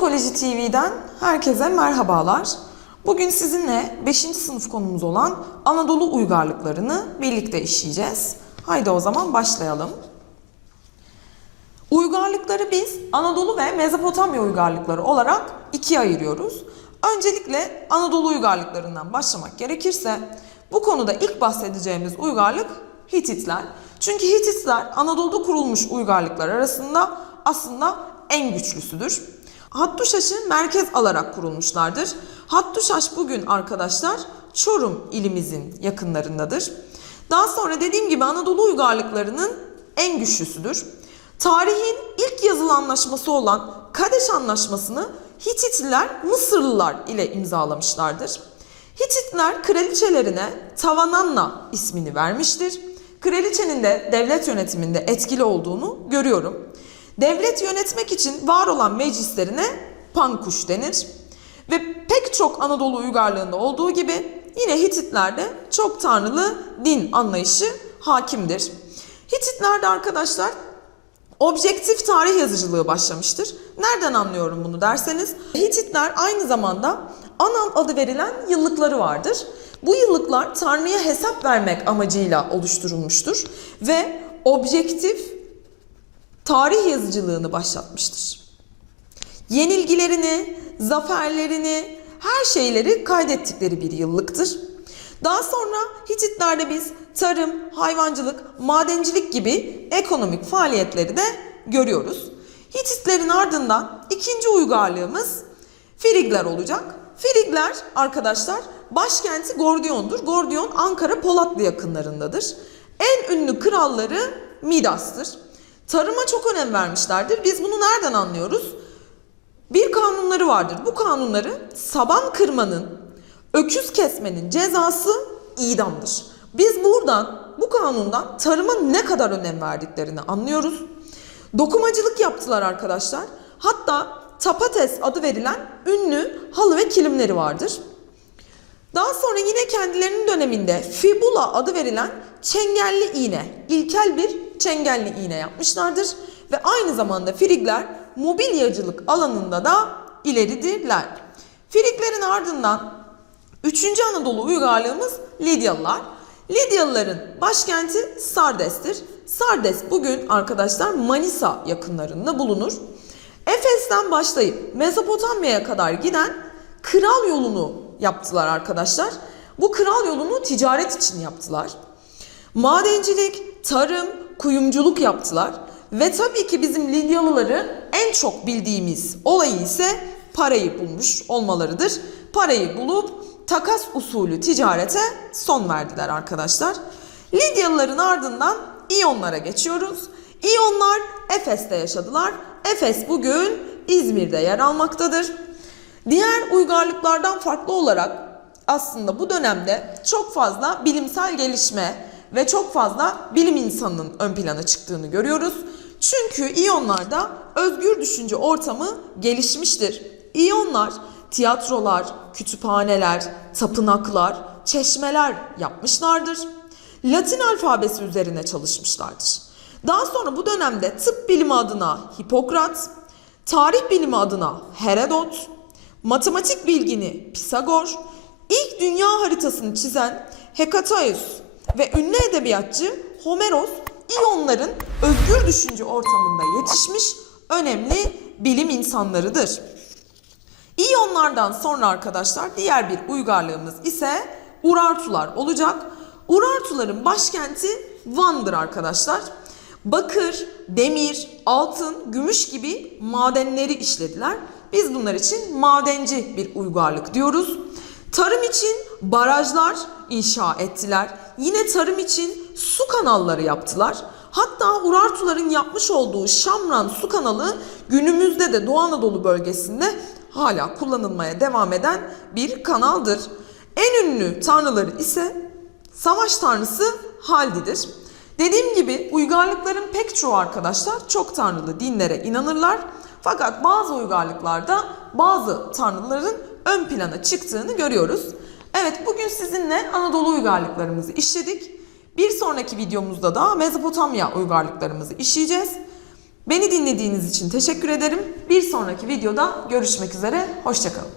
Ekoloji TV'den herkese merhabalar. Bugün sizinle 5. sınıf konumuz olan Anadolu uygarlıklarını birlikte işleyeceğiz. Haydi o zaman başlayalım. Uygarlıkları biz Anadolu ve Mezopotamya uygarlıkları olarak ikiye ayırıyoruz. Öncelikle Anadolu uygarlıklarından başlamak gerekirse bu konuda ilk bahsedeceğimiz uygarlık Hititler. Çünkü Hititler Anadolu'da kurulmuş uygarlıklar arasında aslında en güçlüsüdür. Hattuşaş'ı merkez alarak kurulmuşlardır. Hattuşaş bugün arkadaşlar Çorum ilimizin yakınlarındadır. Daha sonra dediğim gibi Anadolu uygarlıklarının en güçlüsüdür. Tarihin ilk yazılı anlaşması olan Kadeş Anlaşması'nı Hititliler Mısırlılar ile imzalamışlardır. Hititler kraliçelerine Tavananna ismini vermiştir. Kraliçenin de devlet yönetiminde etkili olduğunu görüyorum. Devlet yönetmek için var olan meclislerine pankuş denir. Ve pek çok Anadolu uygarlığında olduğu gibi yine Hititlerde çok tanrılı din anlayışı hakimdir. Hititlerde arkadaşlar objektif tarih yazıcılığı başlamıştır. Nereden anlıyorum bunu derseniz Hititler aynı zamanda Anan adı verilen yıllıkları vardır. Bu yıllıklar Tanrı'ya hesap vermek amacıyla oluşturulmuştur ve objektif tarih yazıcılığını başlatmıştır. Yenilgilerini, zaferlerini, her şeyleri kaydettikleri bir yıllıktır. Daha sonra Hititlerde biz tarım, hayvancılık, madencilik gibi ekonomik faaliyetleri de görüyoruz. Hititlerin ardından ikinci uygarlığımız Frigler olacak. Frigler arkadaşlar başkenti Gordion'dur. Gordion Ankara Polatlı yakınlarındadır. En ünlü kralları Midas'tır. Tarıma çok önem vermişlerdir. Biz bunu nereden anlıyoruz? Bir kanunları vardır. Bu kanunları saban kırmanın, öküz kesmenin cezası idamdır. Biz buradan, bu kanundan tarıma ne kadar önem verdiklerini anlıyoruz. Dokumacılık yaptılar arkadaşlar. Hatta tapates adı verilen ünlü halı ve kilimleri vardır. Daha sonra yine kendilerinin döneminde fibula adı verilen çengelli iğne, ilkel bir çengelli iğne yapmışlardır. Ve aynı zamanda Frigler mobilyacılık alanında da ileridirler. Friglerin ardından 3. Anadolu uygarlığımız Lidyalılar. Lidyalıların başkenti Sardes'tir. Sardes bugün arkadaşlar Manisa yakınlarında bulunur. Efes'ten başlayıp Mezopotamya'ya kadar giden kral yolunu yaptılar arkadaşlar. Bu kral yolunu ticaret için yaptılar. Madencilik, tarım, kuyumculuk yaptılar. Ve tabii ki bizim Lidyalıları en çok bildiğimiz olayı ise parayı bulmuş olmalarıdır. Parayı bulup takas usulü ticarete son verdiler arkadaşlar. Lidyalıların ardından İyonlara geçiyoruz. İyonlar Efes'te yaşadılar. Efes bugün İzmir'de yer almaktadır. Diğer uygarlıklardan farklı olarak aslında bu dönemde çok fazla bilimsel gelişme ve çok fazla bilim insanının ön plana çıktığını görüyoruz. Çünkü İyonlarda özgür düşünce ortamı gelişmiştir. İyonlar tiyatrolar, kütüphaneler, tapınaklar, çeşmeler yapmışlardır. Latin alfabesi üzerine çalışmışlardır. Daha sonra bu dönemde tıp bilimi adına Hipokrat, tarih bilimi adına Herodot, matematik bilgini Pisagor, ilk dünya haritasını çizen Hekataios ve ünlü edebiyatçı Homeros İyonların özgür düşünce ortamında yetişmiş önemli bilim insanlarıdır. İyonlardan sonra arkadaşlar diğer bir uygarlığımız ise Urartular olacak. Urartuların başkenti Van'dır arkadaşlar. Bakır, demir, altın, gümüş gibi madenleri işlediler. Biz bunlar için madenci bir uygarlık diyoruz. Tarım için barajlar inşa ettiler. Yine tarım için su kanalları yaptılar. Hatta Urartuların yapmış olduğu Şamran su kanalı günümüzde de Doğu Anadolu bölgesinde hala kullanılmaya devam eden bir kanaldır. En ünlü tanrıları ise savaş tanrısı Haldi'dir. Dediğim gibi uygarlıkların pek çoğu arkadaşlar çok tanrılı dinlere inanırlar. Fakat bazı uygarlıklarda bazı tanrıların ön plana çıktığını görüyoruz. Evet bugün sizinle Anadolu uygarlıklarımızı işledik. Bir sonraki videomuzda da Mezopotamya uygarlıklarımızı işleyeceğiz. Beni dinlediğiniz için teşekkür ederim. Bir sonraki videoda görüşmek üzere. Hoşçakalın.